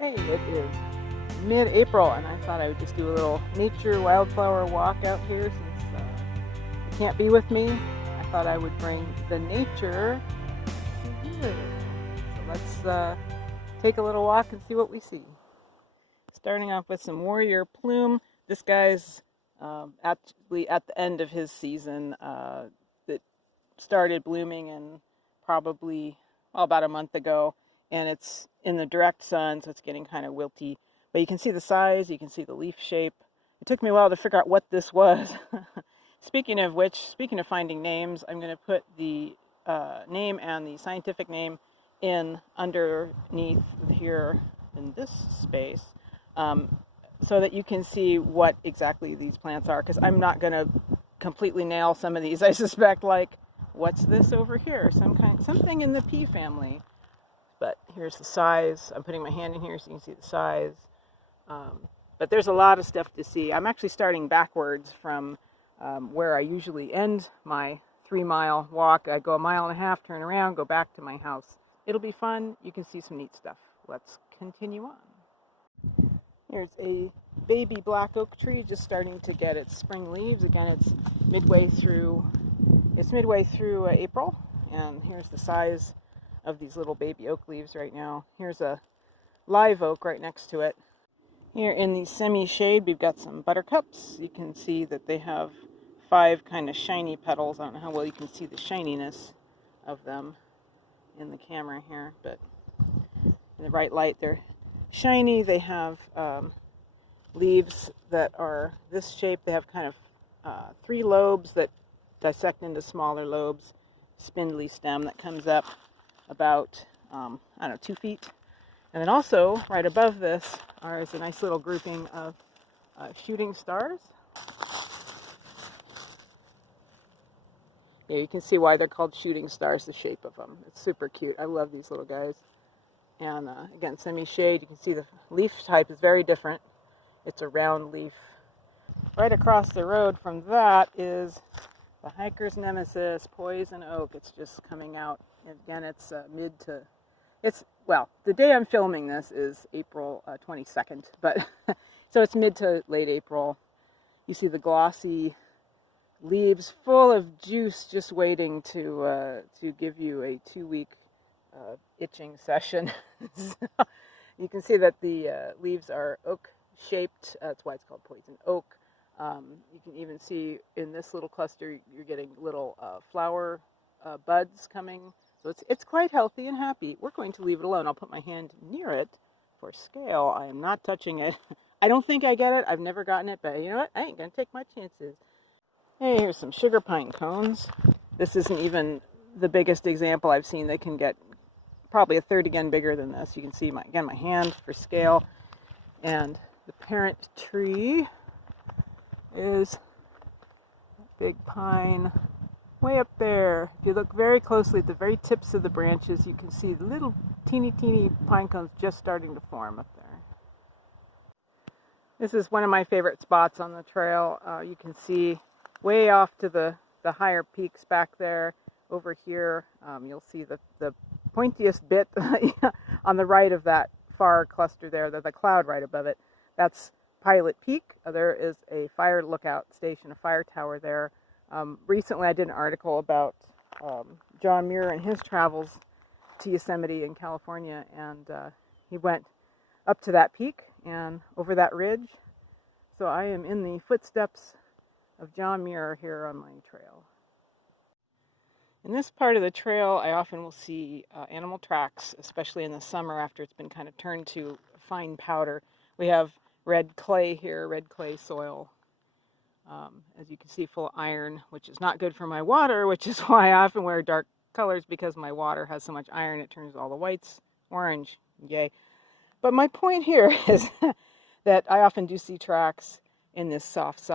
Hey, it is mid-April and I thought I would just do a little nature wildflower walk out here since you can't be with me. I thought I would bring the nature to you. So let's take a little walk and see what we see. Starting off with some warrior plume. This guy's actually at the end of his season that started blooming in probably about a month ago. And it's in the direct sun, so it's getting kind of wilty. But you can see the size, you can see the leaf shape. It took me a while to figure out what this was. Speaking of which, speaking of finding names, I'm going to put the name and the scientific name in underneath here in this space so that you can see what exactly these plants are, because I'm not going to completely nail some of these. I suspect, like, what's this over here? Something in the pea family. But here's the size. I'm putting my hand in here so you can see the size. But there's a lot of stuff to see. I'm actually starting backwards from where I usually end my 3-mile walk. I go 1.5 miles, turn around, go back to my house. It'll be fun. You can see some neat stuff. Let's continue on. Here's a baby black oak tree just starting to get its spring leaves. Again, it's midway through April, and here's the size of these little baby oak leaves right now. Here's a live oak right next to it. Here in the semi-shade, we've got some buttercups. You can see that they have 5 kind of shiny petals. I don't know how well you can see the shininess of them in the camera here, but in the bright light, they're shiny. They have leaves that are this shape. They have kind of 3 lobes that dissect into smaller lobes, spindly stem that comes up about, 2 feet. And then also, right above this, is a nice little grouping of shooting stars. Yeah, you can see why they're called shooting stars, the shape of them. It's super cute. I love these little guys. And again, semi-shade, you can see the leaf type is very different. It's a round leaf. Right across the road from that is the hiker's nemesis, poison oak. It's just coming out. Again, it's the day I'm filming this is April 22nd, but so it's mid to late April. You see the glossy leaves full of juice just waiting to give you a 2-week itching session. So you can see that the leaves are oak shaped. That's why it's called poison oak. You can even see in this little cluster you're getting little flower buds coming. So it's quite healthy and happy. We're going to leave it alone. I'll put my hand near it for scale. I am not touching it. I don't think I get it. I've never gotten it, but you know what? I ain't going to take my chances. Hey, here's some sugar pine cones. This isn't even the biggest example I've seen. They can get probably a third again bigger than this. You can see my hand for scale. And the parent tree is a big pine way up there. If you look very closely at the very tips of the branches, you can see the little teeny pine cones just starting to form up there. This is one of my favorite spots on the trail. You can see way off to the higher peaks back there. Over here, you'll see the pointiest bit on the right of that far cluster there, the cloud right above it. That's Pilot Peak. There is a fire lookout station, a fire tower there. Recently I did an article about John Muir and his travels to Yosemite in California, and he went up to that peak and over that ridge. So I am in the footsteps of John Muir here on my trail. In this part of the trail, I often will see animal tracks, especially in the summer after it's been kind of turned to fine powder. We have red clay here, red clay soil. As you can see, full of iron, which is not good for my water, which is why I often wear dark colors, because my water has so much iron it turns all the whites orange. Yay. But my point here is that I often do see tracks in this soft,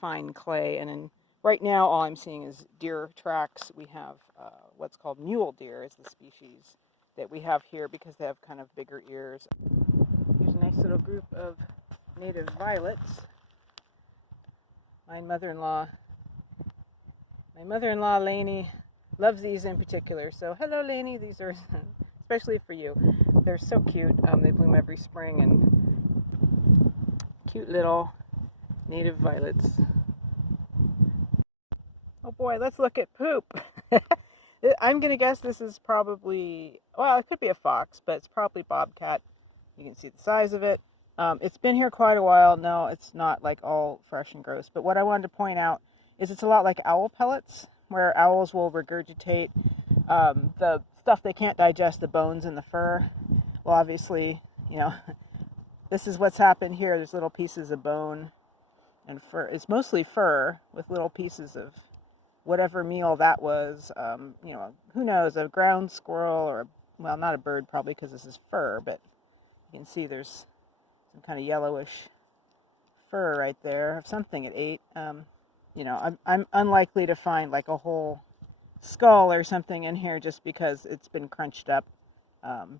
fine clay, and right now all I'm seeing is deer tracks. We have what's called mule deer is the species that we have here because they have kind of bigger ears. Here's a nice little group of native violets. My mother-in-law Lainey loves these in particular. So hello Lainey, these are especially for you. They're so cute. They bloom every spring, and cute little native violets. Oh boy, let's look at Poop. I'm going to guess this is probably, well, it could be a fox, but it's probably bobcat. You can see the size of it. It's been here quite a while. No, it's not like all fresh and gross. But what I wanted to point out is it's a lot like owl pellets, where owls will regurgitate the stuff they can't digest, the bones and the fur. Well, obviously, you know, this is what's happened here. There's little pieces of bone and fur. It's mostly fur with little pieces of whatever meal that was. You know, who knows, a ground squirrel or, well, not a bird probably because this is fur, but you can see there's some kind of yellowish fur right there of something it ate. You know, I'm unlikely to find like a whole skull or something in here just because it's been crunched up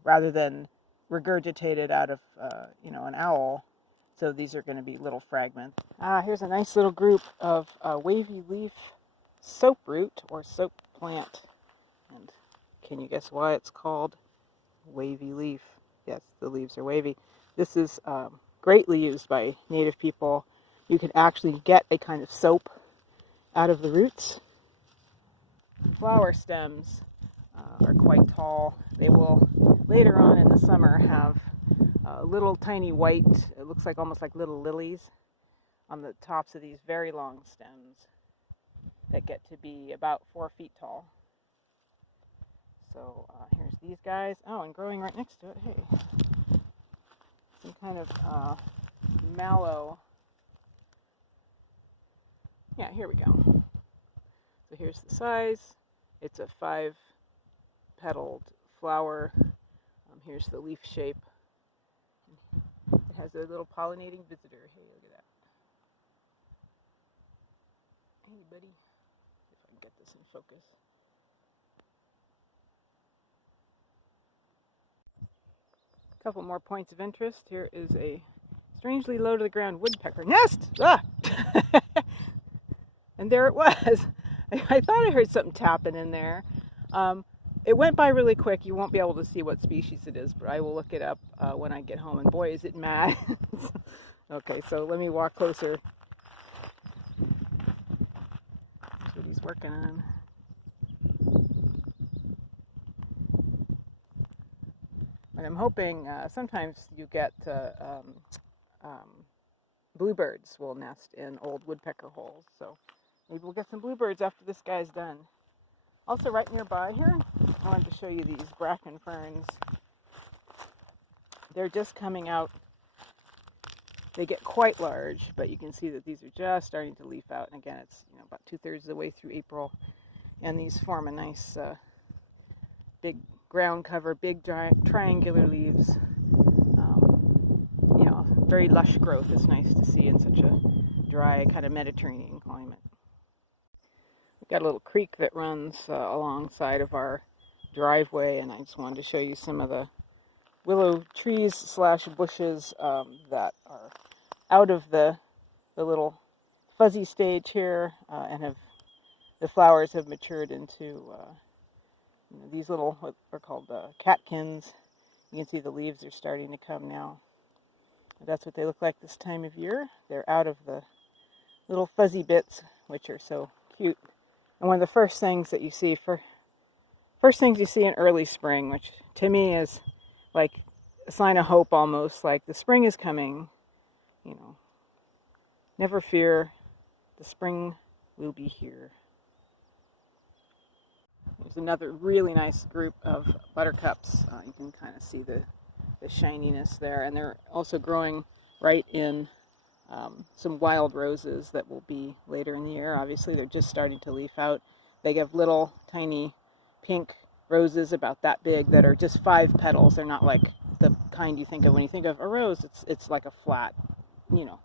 rather than regurgitated out of, you know, an owl. So these are going to be little fragments. Here's a nice little group of Wavy Leaf soap root or soap plant. And can you guess why it's called Wavy Leaf? Yes, the leaves are wavy. This is greatly used by native people. You can actually get a kind of soap out of the roots. Flower stems are quite tall. They will later on in the summer have little tiny white, it looks like almost like little lilies on the tops of these very long stems that get to be about 4 feet tall. So here's these guys. Oh, and growing right next to it, hey, some kind of mallow. Yeah, here we go. So here's the size. It's a 5-petaled flower. Here's the leaf shape. It has a little pollinating visitor. Hey, look at that. Hey, buddy. If I can get this in focus. A couple more points of interest. Here is a strangely low to the ground woodpecker nest. Ah! And there it was. I thought I heard something tapping in there. It went by really quick. You won't be able to see what species it is, but I will look it up when I get home. And boy, is it mad. Okay, so let me walk closer. That's what he's working on. And I'm hoping sometimes you get bluebirds will nest in old woodpecker holes. So maybe we'll get some bluebirds after this guy's done. Also right nearby here, I wanted to show you these bracken ferns. They're just coming out. They get quite large, but you can see that these are just starting to leaf out. And again, it's, you know, about 2/3 of the way through April. And these form a nice big ground cover, big triangular leaves. You know, very lush growth. It's nice to see in such a dry kind of Mediterranean climate. We've got a little creek that runs alongside of our driveway, and I just wanted to show you some of the willow trees / bushes that are out of the little fuzzy stage here and the flowers have matured into you know, these little, what are called catkins. You can see the leaves are starting to come now. That's what they look like this time of year. They're out of the little fuzzy bits, which are so cute. And one of the first things that you see in early spring, which to me is like a sign of hope almost, like the spring is coming, you know. Never fear, the spring will be here. There's another really nice group of buttercups. You can kind of see the shininess there, and they're also growing right in some wild roses that will be later in the year. Obviously, they're just starting to leaf out. They have little tiny pink roses about that big that are just 5 petals. They're not like the kind you think of when you think of a rose. It's like a flat, you know,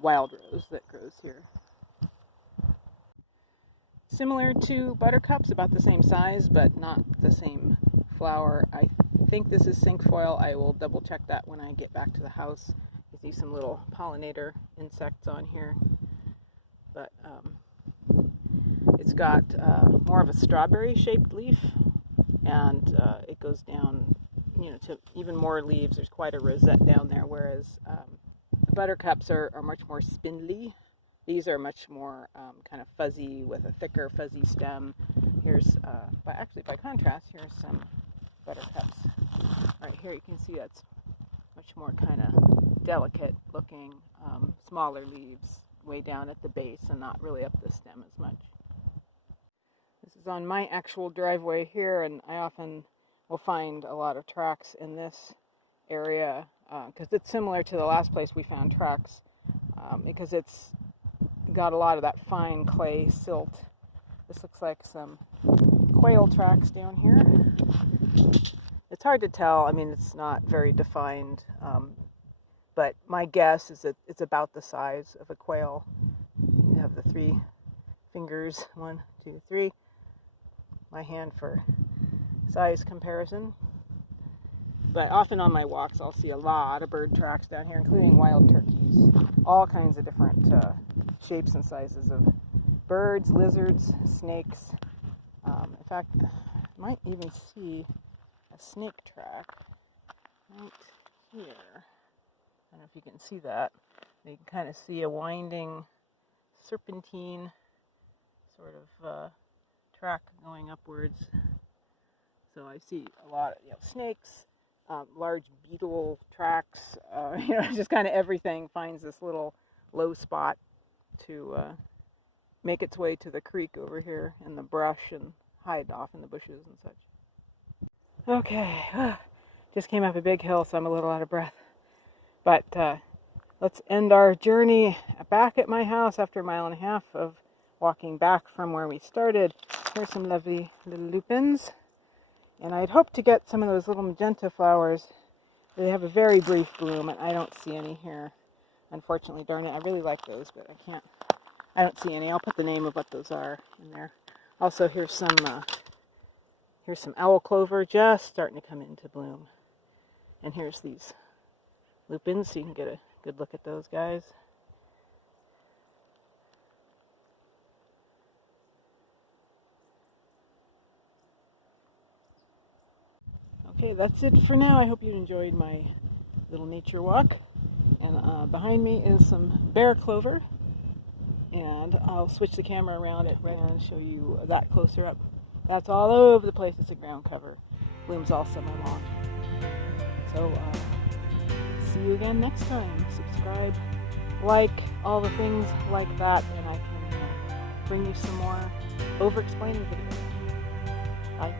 wild rose that grows here. Similar to buttercups, about the same size, but not the same flower. I think this is cinquefoil. I will double check that when I get back to the house. You see some little pollinator insects on here. But it's got more of a strawberry shaped leaf, and it goes down to even more leaves. There's quite a rosette down there, whereas the buttercups are much more spindly. These are much more kind of fuzzy with a thicker fuzzy stem. Here's, by contrast, here's some buttercups. Right here you can see that's much more kind of delicate looking, smaller leaves way down at the base and not really up the stem as much. This is on my actual driveway here, and I often will find a lot of tracks in this area because it's similar to the last place we found tracks because it's got a lot of that fine clay silt. This looks like some quail tracks down here. It's hard to tell. I mean, it's not very defined, but my guess is that it's about the size of a quail. You have the 3 fingers, 1, 2, 3. My hand for size comparison. But often on my walks I'll see a lot of bird tracks down here, including wild turkeys. All kinds of different shapes and sizes of birds, lizards, snakes. In fact, I might even see a snake track right here. I don't know if you can see that. You can kind of see a winding serpentine sort of track going upwards. So I see a lot of snakes, large beetle tracks, just kind of everything finds this little low spot to make its way to the creek over here in the brush and hide off in the bushes and such. Okay, just came up a big hill, so I'm a little out of breath. But let's end our journey back at my house after a mile and a half of walking back from where we started. Here's some lovely little lupins. And I'd hoped to get some of those little magenta flowers. They have a very brief bloom, and I don't see any here. Unfortunately, darn it, I really like those, but I don't see any. I'll put the name of what those are in there. Also, here's some owl clover just starting to come into bloom. And here's these lupins, so you can get a good look at those guys. Okay, that's it for now. I hope you enjoyed my little nature walk. And behind me is some bear clover. And I'll switch the camera around it and show you that closer up. That's all over the place. It's a ground cover. Blooms all summer long. So, see you again next time. Subscribe, like, all the things like that, and I can bring you some more Overexplaining videos. Bye.